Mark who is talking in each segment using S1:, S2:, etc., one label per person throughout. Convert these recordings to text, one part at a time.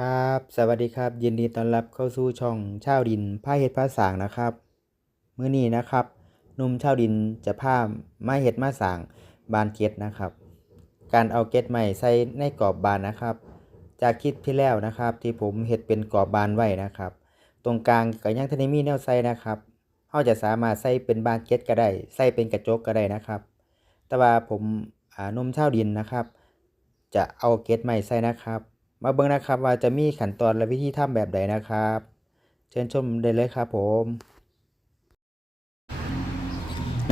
S1: ครับ สวัสดีครับ ยินดีต้อนรับเข้าสู่ช่องชาวดินผ้าเฮ็ดผ้าสางนะครับเมื้อนี้นะครับนุ่มชาวดินจะพามาเฮ็ดมาสางบานเก็ดนะครับ การเอาเก็ดใหม่ใส่ในกรอบบานนะครับ จากคลิปที่แล้วนะครับ ที่ผมเฮ็ดเป็นกรอบบานไว้นะครับ ตรงกลางก็ยังทนมีแนวใส่นะครับเฮาจะสามารถใส่เป็นบานเก็ดก็ได้ใส่เป็นกระจกก็ได้นะครับ แต่ว่าผมนุ่มชาวดินนะครับ จะเอาเก็ดใหม่ใส่นะครับ มาเบิ่งนะครับว่าจะมีขั้นตอนและวิธีทำแบบใดนะครับ เชิญชมได้เลยครับผม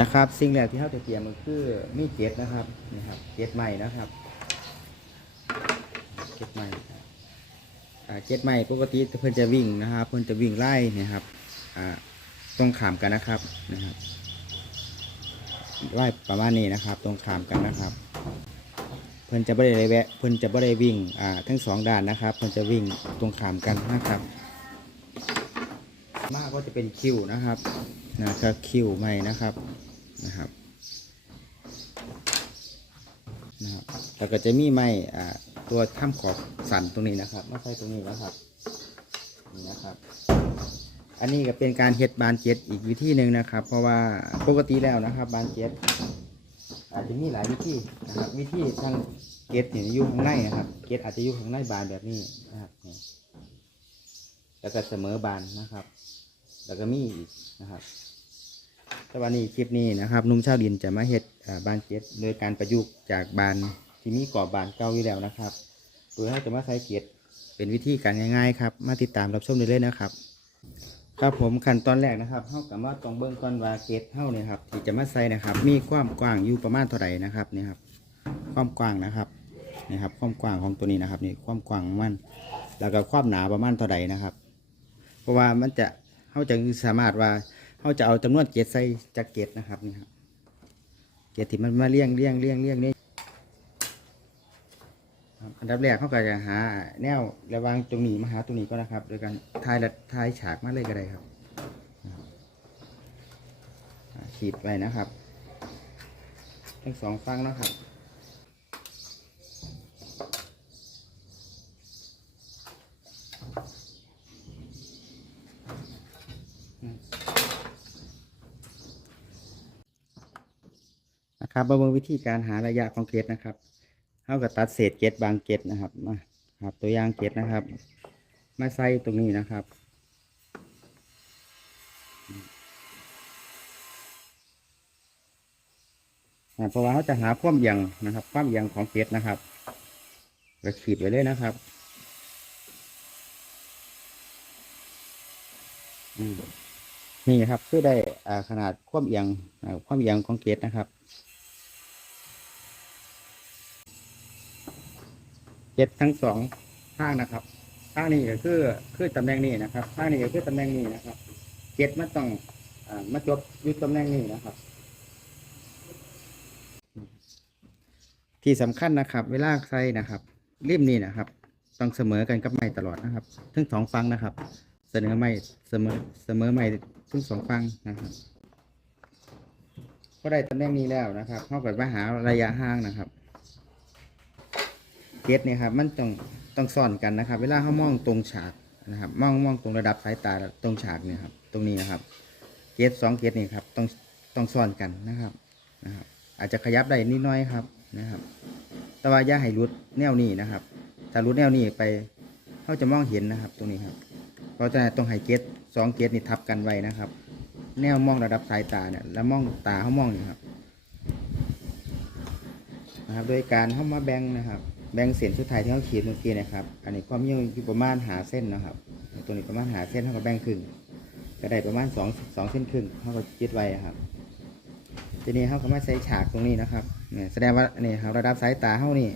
S1: นะครับสิ่งแรกที่เราจะเตรียมก็คือมีเกล็ดนะครับนี่ครับเกล็ดใหม่นะครับเกล็ดใหม่เกล็ดใหม่ปกติเพิ่นจะวิ่งนะครับ เพิ่นจะวิ่งไล่เนะครับตรงขามกันนะครับนะครับไล่ประมาณนี้นะครับ ตรงขามกันนะครับ เพิ่นจะบ่ได้แวะเพิ่นจะบ่ได้วิ่งอ่าทั้งสองด้านนะครับเพิ่นจะวิ่งตรงขามกันนะครับ มากก็จะเป็นคิวนะครับนะครับคิวใหม่นะครับนะครับนะครับแล้วก็จะมีไม้อ่าตัวข้ามขอบสันตรงนี้นะครับมาใส่ตรงนี้นะครับนี่นะครับ อันนี้ก็เป็นการเฮ็ดบานเจ็ดอีกวิธีหนึ่งนะครับ เพราะว่าปกติแล้วนะครับ บานเจ็ดอาจจะมีหลายวิธีนะครับวิธีทาง เกตเนี่ยอยู่ข้างในนะครับ เกตอาจจะอยู่ข้างในบานแบบนี้นะครับนี่แล้วก็เสมอบานนะครับ แล้วก็มีอีกนะครับแต่วันนี้คลิปนี้นะครับนุ่มชาวดินจะมาเฮ็ดอ่าบานเกตโดยการประยุกต์จากบานที่มีกรอบบานเก่าอยู่แล้วนะครับโดยให้จะมาใช้เกตเป็นวิธีการง่ายๆครับมาติดตามรับชมได้เลยนะครับครับผมขั้นตอนแรกนะครับเฮากับว่าต้องเบิ่งก่อนว่าเกตเฮาเนี่ยครับที่จะมาใส่นะครับ มีความกว้างอยู่ประมาณเท่าไหร่นะครับนี่ครับความกว้างนะครับ นี่ครับความกว้างของตัวนี้นะครับนี่ความกว้างมันแล้วก็ความหนาประมาณเท่าไหร่นะครับ เพราะว่ามันจะเฮาจะสามารถว่าเฮาจะเอาจำนวนเกตใส่จากเก็ตนะครับนี่ครับเกตที่มันมาเลี้ยงเลี้ยงเลี้ยงเลี้ยงนี่ครับอันดับแรกเขาก็จะหา แนวระวางตรงนี้มาหาตรงนี้ก็นะครับ โดยการทายละทายฉากมาเลยก็ได้ครับขีดไว้นะครับ ทั้งสองฝั่งนะครับ ครับมาเบิ่งวิธีการหาระยะของเกล็ดนะครับเท่ากับตัดเศษเกล็ดบางเกล็ดนะครับมาครับตัวอย่างเกล็ดนะครับ มาใส่ตรงนี้นะครับเพราะว่าเขาจะหาความเอียงนะครับ ความเอียงของเกล็ดนะครับก็ขีดไว้เลยนะครับนี่ครับคือได้ขนาดความเอียงความเอียงของเกล็ดนะครับ เจ็ดทั้งสองข้างนะครับข้างนี้ก็คือคือตำแหน่งนี้นะครับข้างนี้ก็คือตำแหน่งนี้นะครับเกล็ดมันต้องอ่ามาจบอยู่ตำแหน่งนี้นะครับ ที่สำคัญนะครับ เวลาใส่นะครับริมนี้นะครับ ต้องเสมอกันกับไม้ตลอดนะครับ ทั้งสองฟังนะครับ เสนอไม้เสมอเสมอไม้ทั้งสองฟังนะครับก็ได้ตำแหน่งนี้แล้วนะครับเข้ากับมาหาระยะห่างนะครับ เกตเนี่ยครับมันต้องต้องซ่อนกันนะครับ เวลาเขามองตรงฉากนะครับมองมองตรงระดับสายตาตรงฉากเนี่ยครับตรงนี้นะครับ เกตสองเกตนี่ครับต้องต้องซ่อนกันนะครับนะครับ อาจจะขยับได้นิดน้อยครับนะครับ แต่ว่าอย่าให้รุดแนวนี้นะครับ ถ้ารุดแนวนี้ไปเขาจะมองเห็นนะครับตรงนี้ครับ เพราะฉะนั้นต้องให้เกตสองเกตนี่ทับกันไว้นะครับ แนวมองระดับสายตาเนี่ยแล้วมองตาเขามองนี่ครับนะครับ โดยการเข้ามาแบ่งนะครับ แบ่งเส้นสุดท้ายที่เขาขีดเมื่อกี้นะครับ อันนี้ความยาวอยู่ประมาณหาเส้นนะครับ ตัวนี้ประมาณหาเส้นเท่ากับแบ่งครึ่งก็ได้ประมาณสองสองเส้นครึ่งเขาก็ยึดไว้ครับ ทีนี้เขาก็มาใส่ฉากตรงนี้นะครับเนี่ยแสดงว่าเนี่ยครับระดับสายตาเขานี่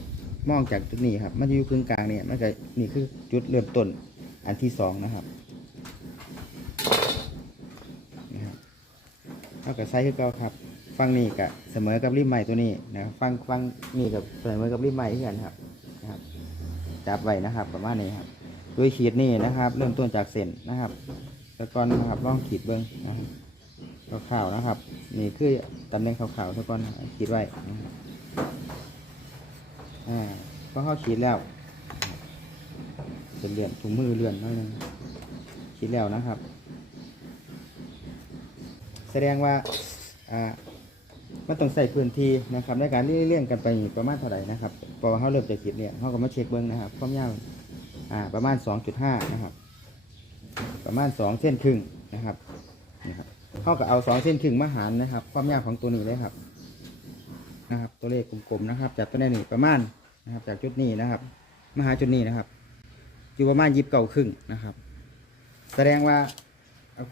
S1: มองจากจุดนี้ครับ มันอยู่กึ่งกลางเนี่ยมันก็นี่คือจุดเริ่มต้นอันที่สองนะครับนี่ครับเขาก็ใส่คือเก่าครับ ฟังนี่กับเสมอกับริมไม้ตัวนี้นะครับฟังฟังนี่กับเสมอกับริมไม้ที่กันครันครับ จับไว้นะครับประมาณนี้ครับโดยขีดนี่นะครับ เริ่มต้นจากเส้นนะครับแล้วก่อนนะครับลองขีดเบิ้งนะครับขาวๆนะครับ นี่คือตำแหน่งขาวๆทุกคนนะขีดไว้นะครับอ่าพอเขาขีดแล้วเป็นเลื่อนถุงมือเลื่อนน้อยนึงคิดแล้วนะครับ แสดงว่าอ่า มันต้องใส่พื้นที่นะครับในการเลี่ยงกันไปประมาณเท่าไหร่นะครับพอเขาเริ่มจะคิดเนี่ยเขาก็มาเช็คเบิ้งนะครับความยาวอ่าประมาณ 2.5 นะครับ ประมาณ 2 เส้นครึ่งนะครับนี่ครับเขาก็เอา 2 เส้นครึ่งมาหารนะครับ ความยาวของตัวนี้เลยครับนะครับ ตัวเลขกลมๆนะครับจากตัวนี้ประมาณนะครับ จากจุดนี้นะครับมาหาจุดนี้นะครับอยู่ประมาณยิบเก่าครึ่งนะครับ แสดงว่า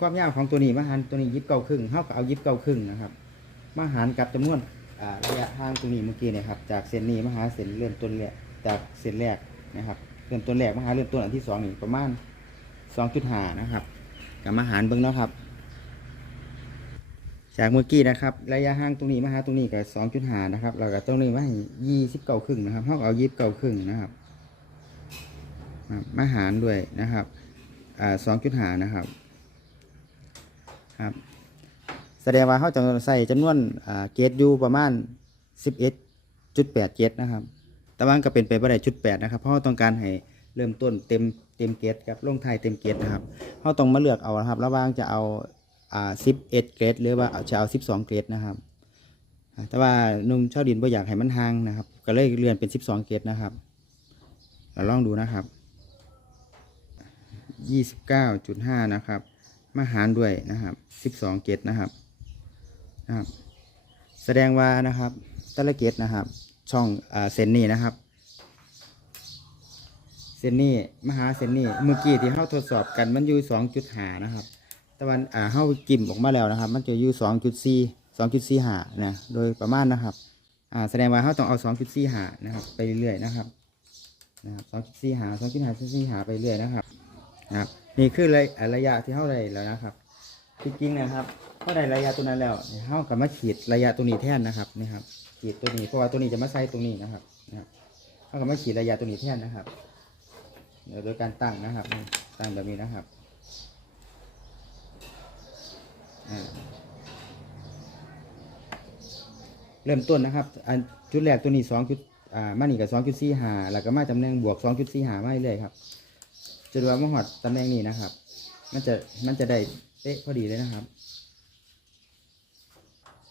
S1: ความยาวของตัวนี้มาหารตัวนี้ยิบเก่าครึ่งเท่ากับเอายิบเก่าครึ่งนะครับ มาหารกับจำนวนระยะทางตรงนี้เมื่อกี้เนี่ยครับจากเส้นนี้มาหาเส้นเริ่มต้นแรกจากเส้นแรกนะครับเริ่มต้นแรกมาหาเริ่มต้นอันที่สองนี่ประมาณสองจุดห้านะครับกับมาหารเบิ้งเนาะครับ จากเมื่อกี้นะครับ ระยะห่างตรงนี้มาหาตรงนี้ก็สองจุดห้านะครับแล้วก็ตรงนี้มาให้ยี่สิบเก้าครึ่งนะครับเท่าเอายี่สิบเก้าครึ่งนะครับครับมาหารด้วยนะครับอ่าสองจุดหานะครับครับ แสดงว่าเขาจะใส่จำนวนเกตอยู่ประมาณสิบเอ็ดจุดแปดเกตนะครับ แต่ว่าก็เป็นไปไม่ได้จุดแปดนะครับ เพราะเราต้องการให้เริ่มต้นเต็มเต็มเกตกับลงท้ายเต็มเกตนะครับเขาต้องมาเลือกเอาครับ ระหว่างจะเอาอ่าสิบเอ็ดเกรดหรือว่าจะเอาสิบสองเกรดนะครับ แต่ว่าหนุ่มชาวดินบ่อยากให้มันห่างนะครับ ก็เลยเลื่อนเป็นสิบสองเกรดนะครับเราลองดูนะครับยี่สิบเก้าจุดห้านะครับ มาหารด้วยนะครับสิบสองเกตนะครับ นะครับ แสดงว่านะครับต่ละเกตนะครับ ช่องอ่าเซนนี่นะครับเซนนี่มหาเซนนี่เมื่อกี้ที่เข้าทดสอบกันมันอยู่สองจุดหานะครับต่วันอ่าเข้าจิ้มออกมาแล้วนะครับ มันจะอยู่สองจุดสี่สองจุดสี่หานะโดยประมาณนะครับอ่าแสดงว่าเขาต้องเอาสองจุดสี่หานะครับ ไปเรื่อยๆนะครับนะครับสองจุดสี่หาสองจุดหาสองจุดสี่หาไปเรื่อยนะครับนะครับนี่คือระยะระยะที่เท่าไรแล้วนะครับ จริงๆนะครับเท่าไรระยะตัวนั้นแล้วเท่ากับมาขีดระยะตัวนี้แทนนะครับนี่ครับขีดตัวนี้เพราะว่าตัวนี้จะมาใส่ตรงนี้นะครับนะครับเท่ากับมาขีดระยะตัวนี้แทนนะครับ เดี๋ยวโดยการตั้งนะครับ ตั้งแบบนี้นะครับเริ่มต้นนะครับอันจุดแรกตัวนี้สองจุดอ่ามานี่กับสองจุดสี่หาแล้วก็มาจำแนงบวกสองจุดสี่หามาเรื่อยครับจะดูว่ามาหอดตำแหน่งนี้นะครับ มันจะมันจะได้ เป๊ะพอดีเลยนะครับ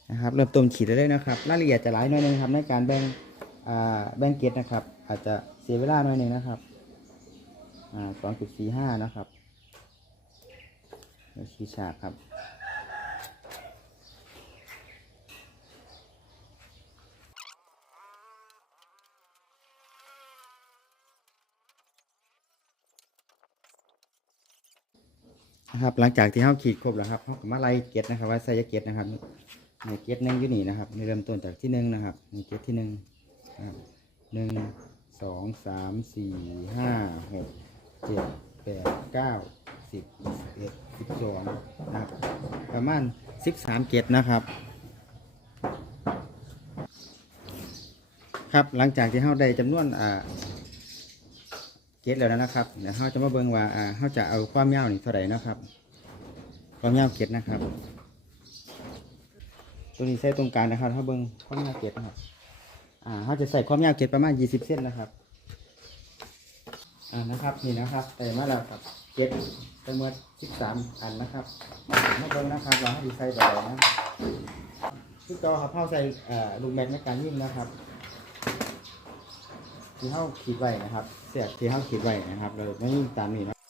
S1: นะครับเริ่มต้นขีดได้เลยนะครับรายละเอียดจะหลายหน่อยนึงครับในการแบ่งอ่าแบ่งเกตนะครับ อาจจะเสียเวลาหน่อยหนึงนะครับอ่าสองจุดสี่ห้านะครับขีดฉากครับ นะครับหลังจากที่เขาขีดครบแล้วครับเขาก็มาไล่เกตนะครับ ว่าใส่เกตนะครับในเกตหนึ่งอยู่นี่นะครับในเริ่มต้นจากที่หนึ่งนะครับในเกตที่หนึ่งนะครับหนึ่งสองสามสี่ห้าหกเจ็ดแปดเก้าสิบสิบเอ็ดสิบสองนะครับประมาณสิบสามเกตนะครับครับหลังจากที่เขาได้จำนวนอ่า เกตแล้วนะครับเดี๋ยวเราจะมาเบิ่งว่าอ่าเราจะเอาความยาวนี่เท่าไหร่นะครับ ความยาวเกตนะครับ ตัวนี้ใส่ตรงกลางนะครับถ้าเบิ่งความยาวเกตนะครับ อ่าเราจะใส่ความยาวเกตประมาณ 20 เส้นนะครับ อ่านะครับนี่นะครับใส่มาแล้วครับเกตจำนวน13 อันนะครับมาเบิ่งนะครับเราให้ดีไซน์แบบไหนนะที่ต่อครับเราใส่อ่าลูกแม็กในการยิงนะครับ ที่เขาขีดไว้นะครับเสียกที่เขาขีดไว้นะครับ เราไม่ยิ่งตามนี้นะ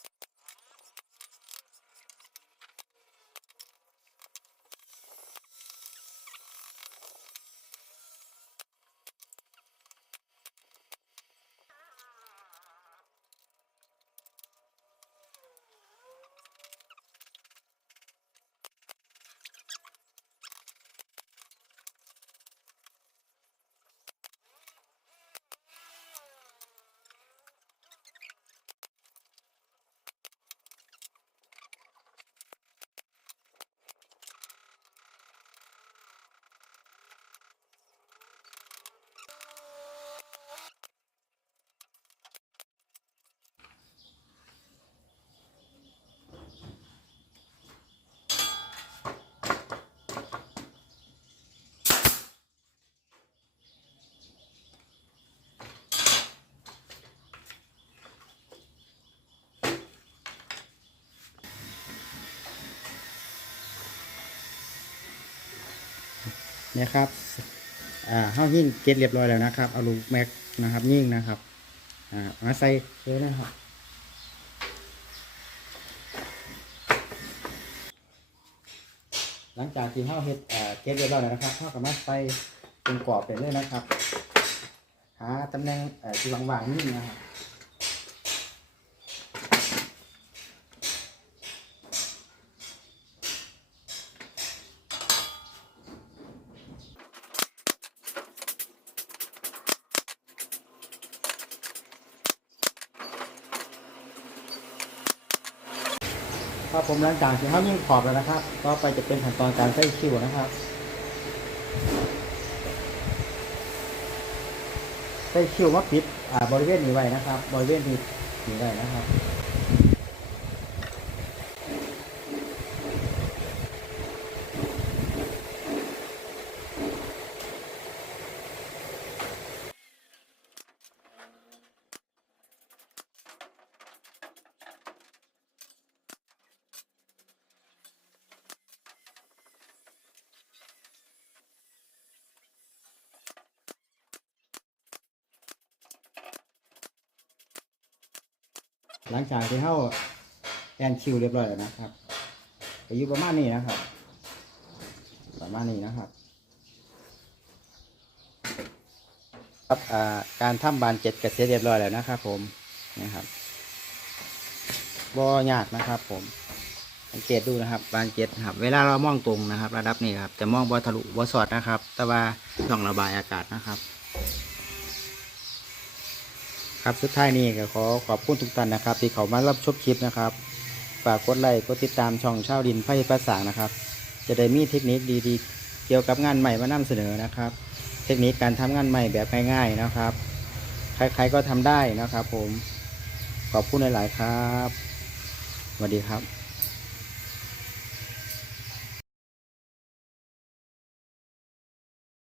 S1: นี่ยครับอ่าเฮายิ่งเก็ตเรียบร้อยแล้วนะครับ เอาลูกแม็กนะครับยิ่งนะครับอ่ามาใส่เลยนะครับหลังจากที่เฮาเฮ็ดเอ่อเก็ตเรียบร้อยแล้วนะครับเฮาก็มาใส่เป็นกรอบไปเลยนะครับหาตำแหน่งที่ว่างๆนี่นะครับ ครับผมหลังจากที่เขายิ่งขอบแล้วนะครับ ก็ไปจะเป็นขั้นตอนการใส่คิวนะครับใส่คิวมาปิดอ่าบริเวณนี้ไว้นะครับ บริเวณนี้นี้ไว้นะครับ หลังจากที่เขาแอนคิวเรียบร้อยแล้วนะครับก็อยู่ประมาณนี้นะครับ ประมาณนี้นะครับครับการทำบานเจ็ดกเสร็จเรียบร้อยแล้วนะครับ ผมนะครับบ่ยากนะครับ ผมสังเกตดูนะครับบานเจ็ดครับ เวลาเรามองตรงนะครับ ระดับนี้ครับจะมองบ่ทะลุบ่สอดนะครับ แต่ว่าช่องระบายอากาศนะครับ ครับสุดท้ายนี้ก็ขอขอบคุณทุกท่านนะครับ ที่เขามารับชมคลิปนะครับ ฝากกดไลค์กดติดตามช่องเช่าดินไพ่ภาษานะครับ จะได้มีเทคนิคดีๆ เกี่ยวกับงานใหม่มานำเสนอนะครับ เทคนิคการทำงานใหม่แบบง่ายๆนะครับ ใครๆก็ทำได้นะครับ ผมขอบคุณหลายๆครับสวัสดีครับ